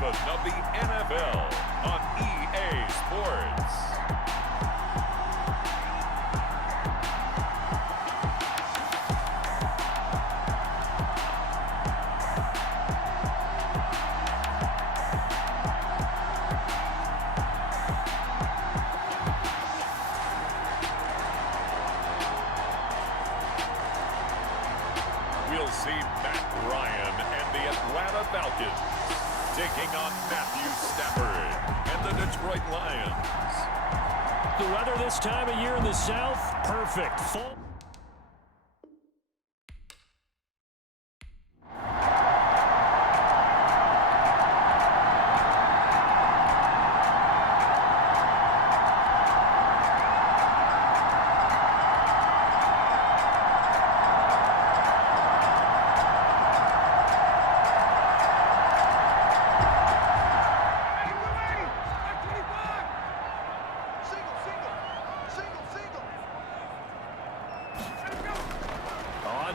7 of the NFL on EA Sports. We'll see Matt Ryan and the Atlanta Falcons taking on Matthew Stafford and the Detroit Lions. The weather this time of year in the South, perfect. Full.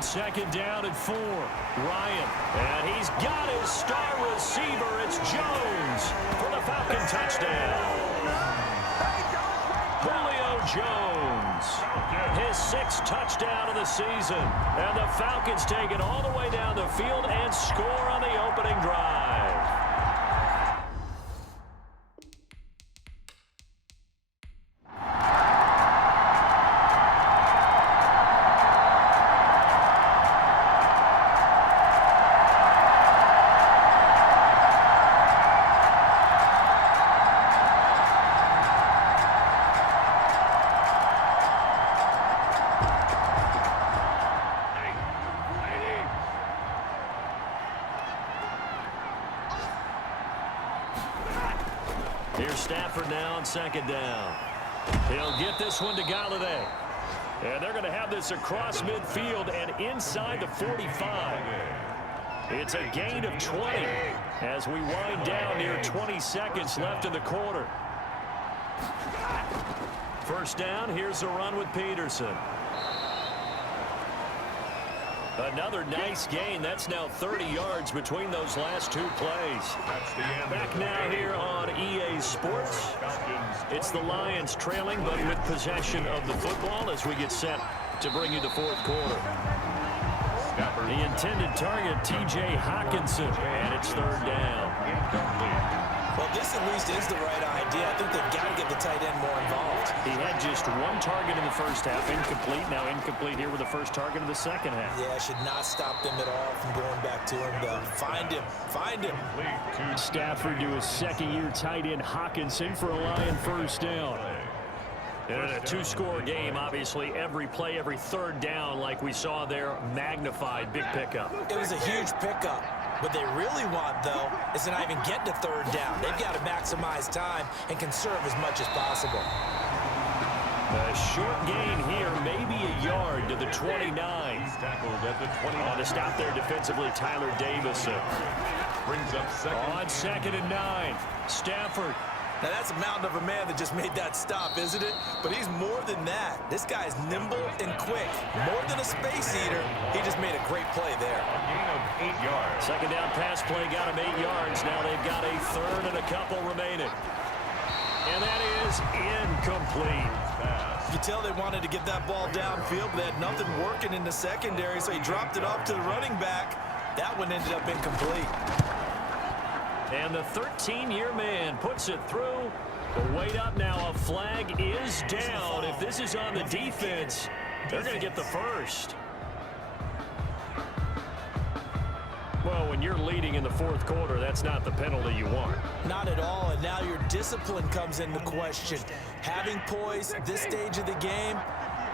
Second down and 4. Ryan. And he's got his star receiver. It's Jones for the Falcon touchdown. Julio Jones. His 6th touchdown of the season. And the Falcons take it all the way down the field and score on the opening drive. Here's Stafford now on second down. He'll get this one to Galladay. And they're going to have this across midfield and inside the 45. It's a gain of 20 as we wind down near 20 seconds left in the quarter. First down, here's a run with Peterson. Another nice gain. That's now 30 yards between those last 2 plays. Back now here on EA Sports. It's the Lions trailing, but with possession of the football as we get set to bring you the 4th quarter. The intended target, T.J. Hawkinson, and it's 3rd down. Well, this at least is the right idea. I think they've got to get the tight end more involved. He had just 1 target in the first half, incomplete. Now incomplete here with the first target of the second half. Yeah, should not stop them at all from going back to him, though. Find him. Find him. Stafford to his second-year tight end Hawkinson for a Lion first down. And in a 2-score game, obviously, every play, every 3rd down, like we saw there, magnified. Big pickup. It was a huge pickup. What they really want, though, is to not even get to 3rd down. They've got to maximize time and conserve as much as possible. A short gain here, maybe a yard to the 29. He's tackled at the 29. On the stop there defensively, Tyler Davis. Brings up on 2nd and 9. Stafford. Now, that's a mountain of a man that just made that stop, isn't it? But he's more than that. This guy's nimble and quick. More than a space eater, he just made a great play there. A gain of 8 yards. Second down pass play got him 8 yards. Now they've got a 3rd and a couple remaining. And that is incomplete. You tell they wanted to get that ball downfield, but they had nothing working in the secondary, so he dropped it off to the running back. That one ended up incomplete. And the 13-year man puts it through. But wait up now. A flag is down. If this is on the defense, they're going to get the first. Well, when you're leading in the 4th quarter, that's not the penalty you want. Not at all, and now your discipline comes into question. Having poise at this stage of the game,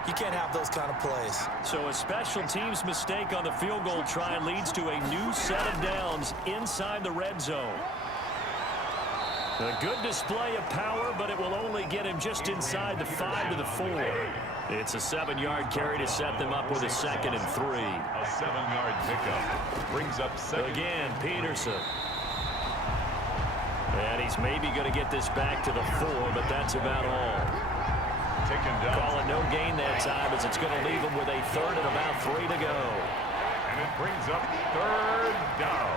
you can't have those kind of plays. So a special teams mistake on the field goal try leads to a new set of downs inside the red zone. A good display of power, but it will only get him just inside the 5 to the 4. It's a 7-yard carry to set them up with a 2nd and 3. A 7-yard pickup brings up 2nd. Again, Peterson. And he's maybe going to get this back to the 4, but that's about all. Taken down. Call it no gain that time as it's going to leave him with a 3rd and about 3 to go. And it brings up 3rd down.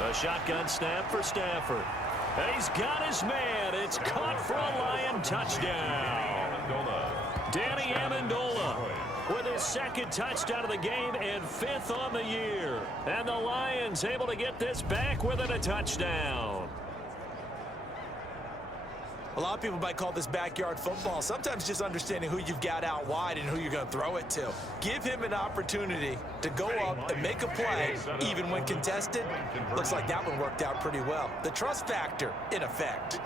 A shotgun snap for Stafford. And he's got his man. It's caught for a Lion touchdown. Danny Amendola with his second touchdown of the game and 5th on the year. And the Lions able to get this back within a touchdown. A lot of people might call this backyard football. Sometimes just understanding who you've got out wide and who you're going to throw it to. Give him an opportunity to go up and make a play, even when contested. Looks like that one worked out pretty well. The trust factor in effect.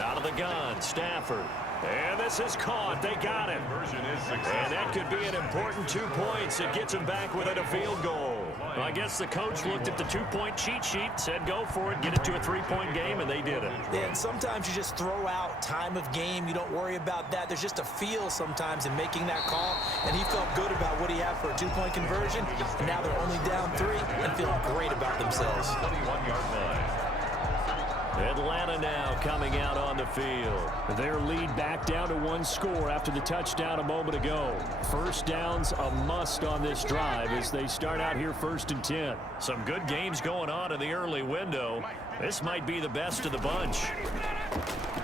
Out of the gun, Stafford. And this is caught. They got him. And that could be an important 2 points. It gets him back within a field goal. Well, I guess the coach looked at the 2-point cheat sheet, said go for it, get it to a 3-point game, and they did it. Yeah, and sometimes you just throw out time of game. You don't worry about that. There's just a feel sometimes in making that call, and he felt good about what he had for a 2-point conversion. And now they're only down 3 and feeling great about themselves. 21-yard line. Atlanta now coming out on the field. Their lead back down to 1 score after the touchdown a moment ago. First down's a must on this drive as they start out here 1st and 10. Some good games going on in the early window. This might be the best of the bunch.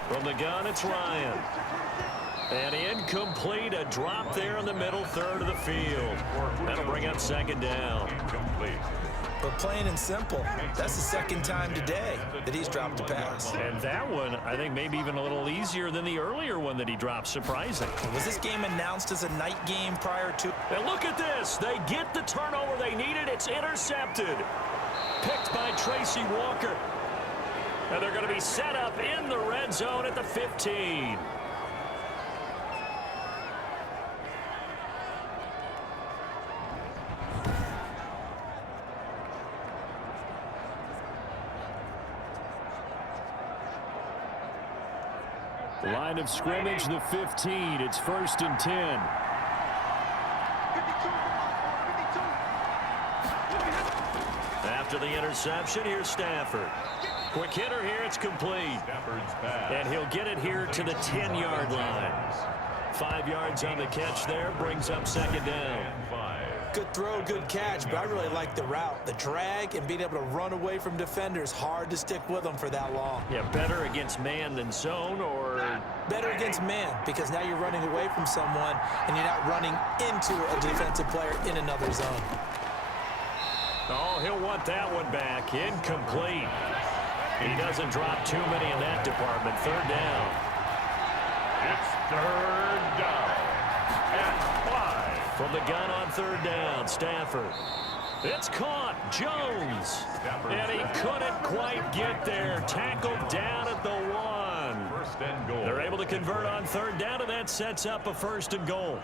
From the gun, it's Ryan. And incomplete, a drop there in the middle third of the field. That'll bring up 2nd down. Incomplete. But plain and simple, that's the 2nd time today that he's dropped a pass. And that one, I think, maybe even a little easier than the earlier one that he dropped. Surprising. Was this game announced as a night game prior to? And look at this. They get the turnover they needed. It's intercepted. Picked by Tracy Walker. And they're going to be set up in the red zone at the 15. Line of scrimmage, the 15. It's 1st and 10. After the interception, here's Stafford. Quick hitter here, it's complete. And he'll get it here to the 10-yard line. 5 yards on the catch there, brings up 2nd down. Good throw, good catch, but I really like the route. The drag and being able to run away from defenders, hard to stick with them for that long. Yeah, better against man than zone, or? Better against man, because now you're running away from someone and you're not running into a defensive player in another zone. Oh, he'll want that one back. Incomplete. He doesn't drop too many in that department. 3rd down. It's 3rd down. And 5. From the gun on 3rd down, Stafford. It's caught. Jones. And he couldn't quite get there. Tackled down at the 1. 1st and goal. They're able to convert on 3rd down, and that sets up a 1st and goal.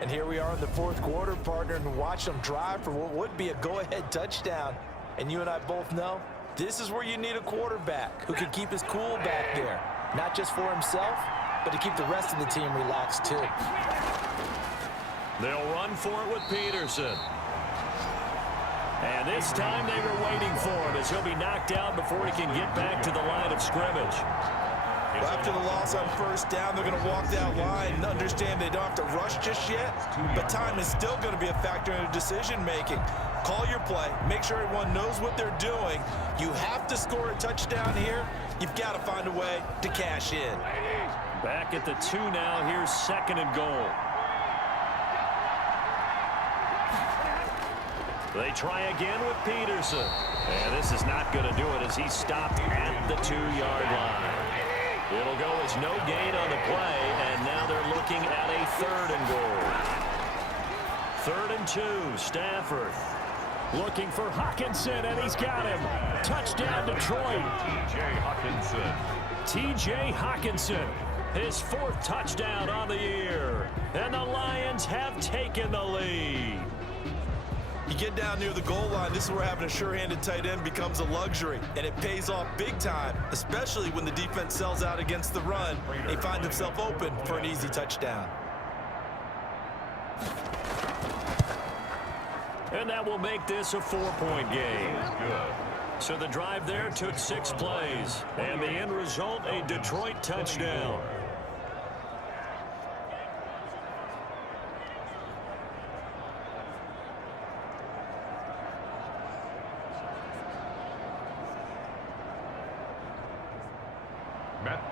And here we are in the 4th quarter, partner, and watch them drive for what would be a go-ahead touchdown. And you and I both know this is where you need a quarterback who can keep his cool back there. Not just for himself, but to keep the rest of the team relaxed too. They'll run for it with Peterson. And this time they were waiting for him as he'll be knocked out before he can get back to the line of scrimmage. Well, after the loss on 1st down, they're going to walk that line and understand they don't have to rush just yet, but time is still going to be a factor in decision-making. Call your play. Make sure everyone knows what they're doing. You have to score a touchdown here. You've got to find a way to cash in. Back at the 2 now. Here's 2nd and goal. They try again with Peterson. And this is not going to do it as he's stopped at the 2-yard line. It'll go as no gain on the play, and now they're looking at a 3rd and goal. 3rd and 2, Stafford. Looking for Hawkinson, and he's got him. Touchdown, Detroit. T.J. Hawkinson. T.J. Hawkinson, his 4th touchdown on the year. And the Lions have taken the lead. You get down near the goal line, this is where having a sure-handed tight end becomes a luxury, and it pays off big time, especially when the defense sells out against the run. They find themselves open for an easy touchdown. And that will make this a 4-point game. So the drive there took 6 plays, and the end result, a Detroit touchdown.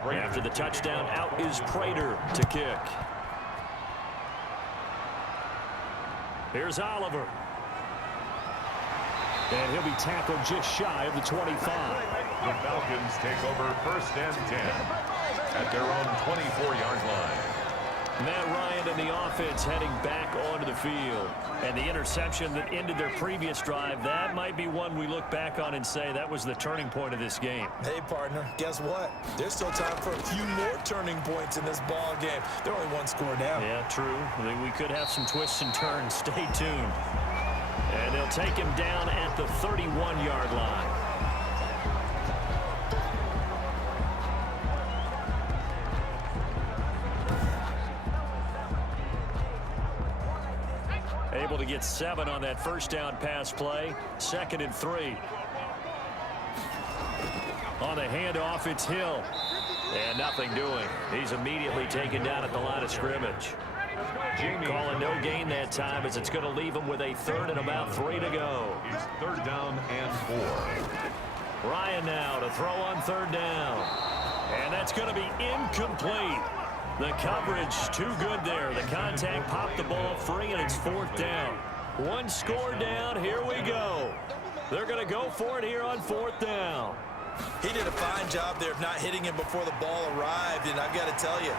After the touchdown, out is Prater to kick. Here's Oliver. And he'll be tackled just shy of the 25. The Falcons take over 1st and 10 at their own 24-yard line. Matt Ryan and the offense heading back onto the field. And the interception that ended their previous drive, that might be one we look back on and say that was the turning point of this game. Hey, partner, guess what? There's still time for a few more turning points in this ball game. They're only one score down. Yeah, true. We could have some twists and turns. Stay tuned. And they'll take him down at the 31-yard line. Able to get 7 on that first down pass play. 2nd and 3. On the handoff, it's Hill. And nothing doing. He's immediately taken down at the line of scrimmage. Calling no gain that time as it's going to leave him with a 3rd and about 3 to go. It's 3rd down and 4. Ryan now to throw on 3rd down. And that's going to be incomplete. The coverage too good there. The contact popped the ball free, and it's 4th down. 1 score down. Here we go. They're going to go for it here on 4th down. He did a fine job there of not hitting him before the ball arrived, and I've got to tell you,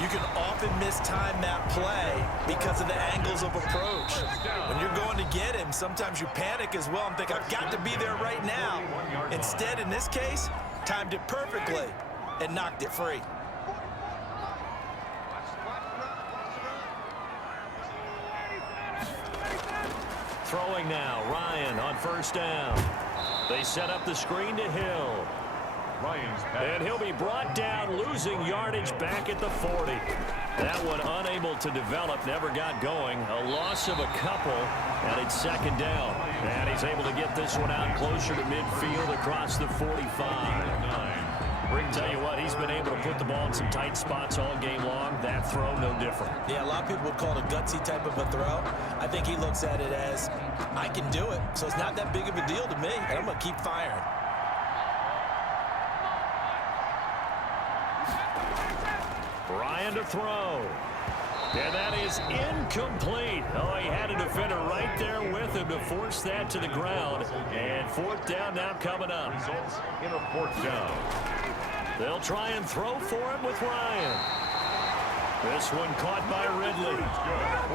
you can often mistime that play because of the angles of approach. When you're going to get him, sometimes you panic as well and think, I've got to be there right now. Instead, in this case, timed it perfectly and knocked it free. Throwing now, Ryan on 1st down. They set up the screen to Hill. And he'll be brought down, losing yardage back at the 40. That one unable to develop, never got going. A loss of a couple, and it's 2nd down. And he's able to get this one out closer to midfield across the 45. Tell you what, he's been able to put the ball in some tight spots all game long. That throw, no different. Yeah, a lot of people would call it a gutsy type of a throw. I think he looks at it as, I can do it. So it's not that big of a deal to me, and I'm going to keep firing. Ryan to throw. And that is incomplete. Oh, he had a defender right there with him to force that to the ground. And 4th down now coming up. Results in a 4th down. They'll try and throw for him with Ryan. This one caught by Ridley.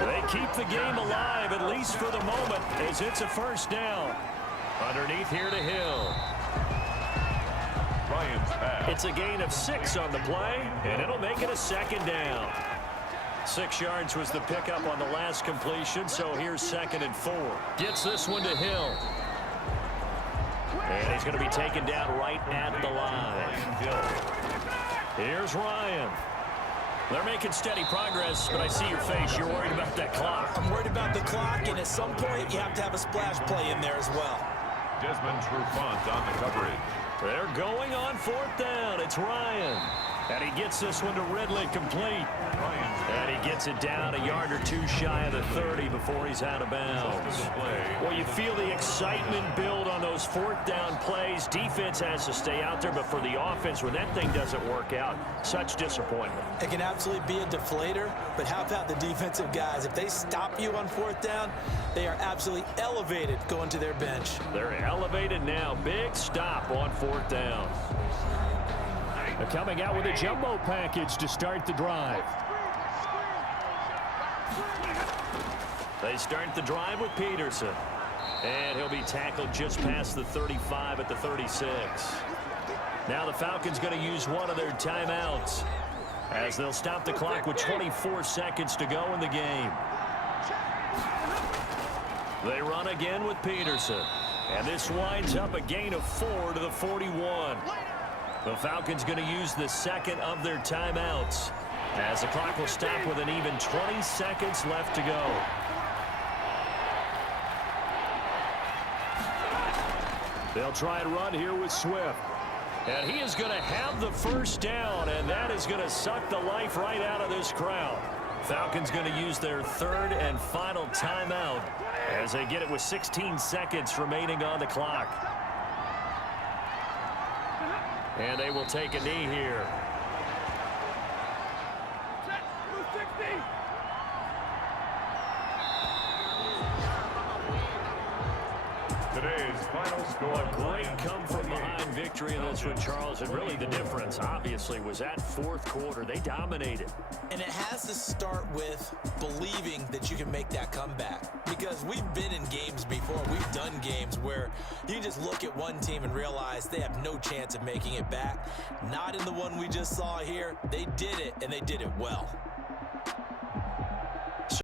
They keep the game alive, at least for the moment, as it's a 1st down. Underneath here to Hill. Ryan's pass. It's a gain of 6 on the play, and it'll make it a 2nd down. 6 yards was the pickup on the last completion, so here's 2nd and 4. Gets this one to Hill. And he's going to be taken down right at the line. Here's Ryan. They're making steady progress, but I see your face. You're worried about that clock. I'm worried about the clock, and at some point, you have to have a splash play in there as well. Desmond Trufant on the coverage. They're going on 4th down. It's Ryan. And he gets this one to Ridley complete. And he gets it down a yard or 2 shy of the 30 before he's out of bounds. Well, you feel the excitement build on those 4th down plays. Defense has to stay out there, but for the offense, when that thing doesn't work out, such disappointment. It can absolutely be a deflator, but how about the defensive guys? If they stop you on 4th down, they are absolutely elevated going to their bench. They're elevated now. Big stop on 4th down. They're coming out with a jumbo package to start the drive. They start the drive with Peterson. And he'll be tackled just past the 35 at the 36. Now the Falcons going to use one of their timeouts as they'll stop the clock with 24 seconds to go in the game. They run again with Peterson. And this winds up a gain of 4 to the 41. The Falcons going to use the 2nd of their timeouts as the clock will stop with an even 20 seconds left to go. They'll try and run here with Swift. And he is going to have the 1st down, and that is going to suck the life right out of this crowd. Falcons going to use their 3rd and final timeout as they get it with 16 seconds remaining on the clock. And they will take a knee here. Today's final score. A great come-from-behind victory in this one, Charles. And really the difference, obviously, was that fourth quarter. They dominated. And it has to start with believing that you can make that comeback. Because we've been in games before. We've done games where you can just look at one team and realize they have no chance of making it back. Not in the one we just saw here. They did it, and they did it well.